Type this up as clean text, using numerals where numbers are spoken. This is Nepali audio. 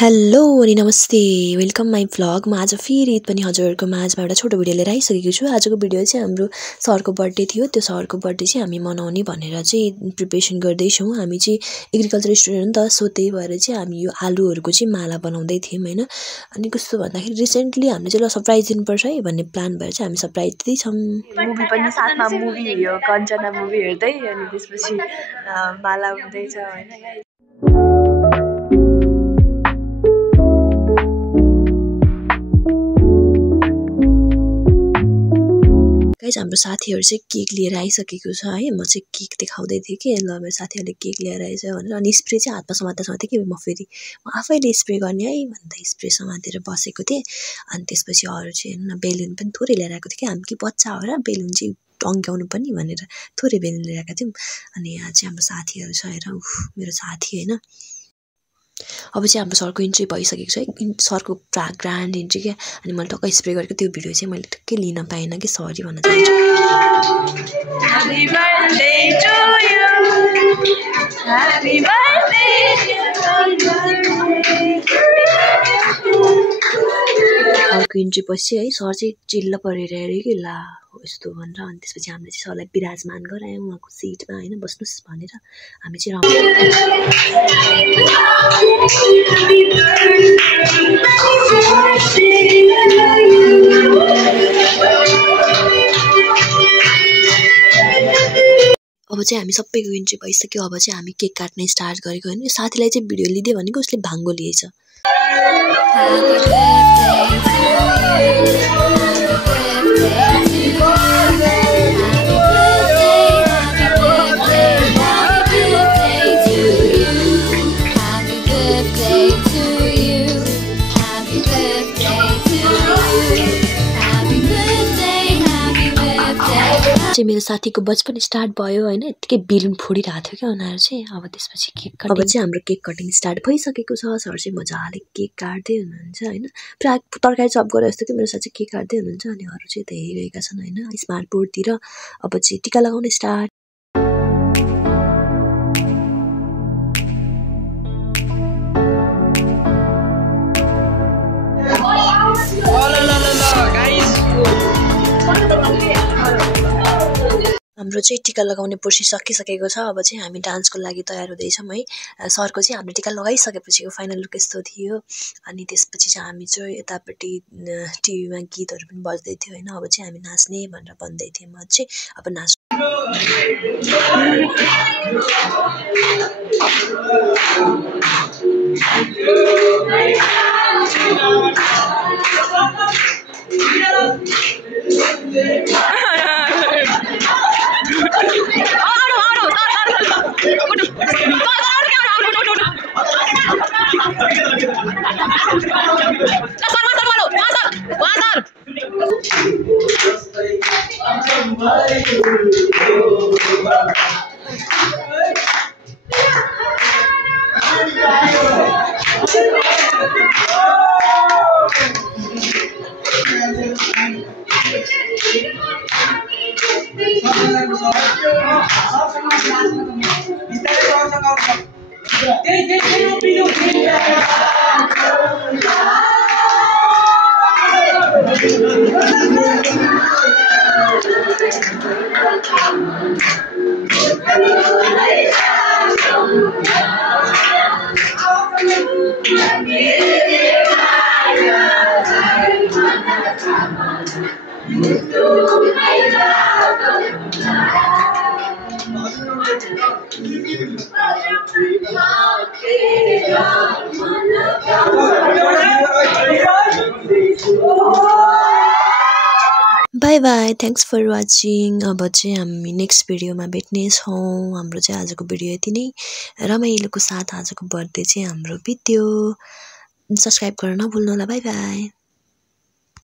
हेलो अनि नमस्ते वेलकम माई भ्लग म आज फेरि पनि हजुरहरूको माझमा एउटा छोटो भिडियो लिएर आइसकेको छु। आजको भिडियो चाहिँ हाम्रो सरको बर्थडे थियो। त्यो सरको बर्थडे चाहिँ हामी मनाउने भनेर चाहिँ प्रिपरेसन गर्दैछौँ। हामी चाहिँ एग्रिकल्चर स्टुडेन्ट हो त, सो त्यही भएर चाहिँ हामी यो आलुहरूको चाहिँ माला बनाउँदै थियौँ हैन। अनि कस्तो भन्दाखेरि रिसेन्टली हामीले चाहिँ ल सरप्राइज दिनुपर्छ है भन्ने प्लान भएर चाहिँ हामी सरप्राइज दिँदैछौँ। मुभी पनि साथमा मुभी हेऱ्यो, कञ्चना मुभी हेर्दै अनि त्यसपछि माला हुँदैछ हैन। गाइस हाम्रो साथीहरु चाहिँ केक लिएर आइसकेको छ है। म चाहिँ केक देखाउँदै थिएँ कि ल मेरो साथीहरुले केक लिएर आएछ भनेर। अनि स्प्रे चाहिँ हातमा समात्दै कि म फेरि आफैले स्प्रे गर्ने है भन्दै स्प्रे समातेर बसेको थिएँ। अनि त्यसपछि अरु चाहिँ हैन बेलुन पनि थोरै लिएर आएको थिएँ कि हामी कि बच्चा हो र बेलुन चाहिँ टंग्याउनु पनि भनेर थोरै बेलुन लिएर आएको थियौँ। अनि यहाँ चाहिँ हाम्रो साथीहरु छ हेर, मेरो साथी हैन। अब चाहिँ हाम्रो सरको इन्ट्री भइसकेको छ है। सरको ग्रान्ड इन्ट्री क्या। अनि मैले टक्कै स्प्रे गरेको त्यो भिडियो चाहिँ मैले टक्कै लिन पाइनँ कि सरी भन्न चाहन्छु। Happy birthday to you. Happy birthday सरको इन्ट्री पछि है सर चाहिँ चिल्ल परेर हेऱ्यो कि ला यस्तो भनेर। अनि त्यसपछि हामीले चाहिँ सरलाई विराजमान गरायौँ उहाँको सिटमा हैन, बस्नुस् भनेर। हामी चाहिँ अब चाहिँ हामी सबैको इन्ट्री भइसक्यो। अब चाहिँ हामी केक काट्न स्टार्ट गरेको हैन। साथीलाई चाहिँ भिडियो लिदिए भनेको उसले भाङ्गो लिएछ। मेरो साथीको बचपन स्टार्ट भयो हैन। यतिकै बेलुन फोडिरहेको थियो क्या उनीहरु चाहिँ। अब त्यसपछि केक कटिङ, अब चाहिँ हाम्रो केक कटिङ स्टार्ट भइसकेको छ। सर चाहिँ मजाले केक काट्दै हुनुहुन्छ हैन। पुरा तरकारी चप गरे जस्तो कि मेरो साथी केक काट्दै हुनुहुन्छ। अनि अरु चाहिँ हेरिरहेका छन् हैन स्मार्ट बोर्डतिर। अब चाहिँ टिका लगाउने स्टार्ट। हाम्रो चाहिँ टिका लगाउने प्रोसेस सकिसकेको छ। अब चाहिँ हामी डान्सको लागि तयार हुँदैछौँ है। सरको चाहिँ हामीले टिका लगाइसकेपछिको फाइनल लुक यस्तो थियो। अनि त्यसपछि चाहिँ हामी चाहिँ यतापट्टि टिभीमा गीतहरू पनि बज्दै थियो हैन। अब चाहिँ हामी नाच्ने भनेर भन्दै थियौँ। म चाहिँ अब नाच bye bye, thanks for watching. अब चाहिँ हामी नेक्स्ट भिडियोमा भेट्नेछौँ। हाम्रो चाहिँ आजको भिडियो यति नै रमाइलोको साथ आजको बर्थडे चाहिँ हाम्रो बित्यो। सब्स्क्राइब गर्न नभुल्नु होला। By by.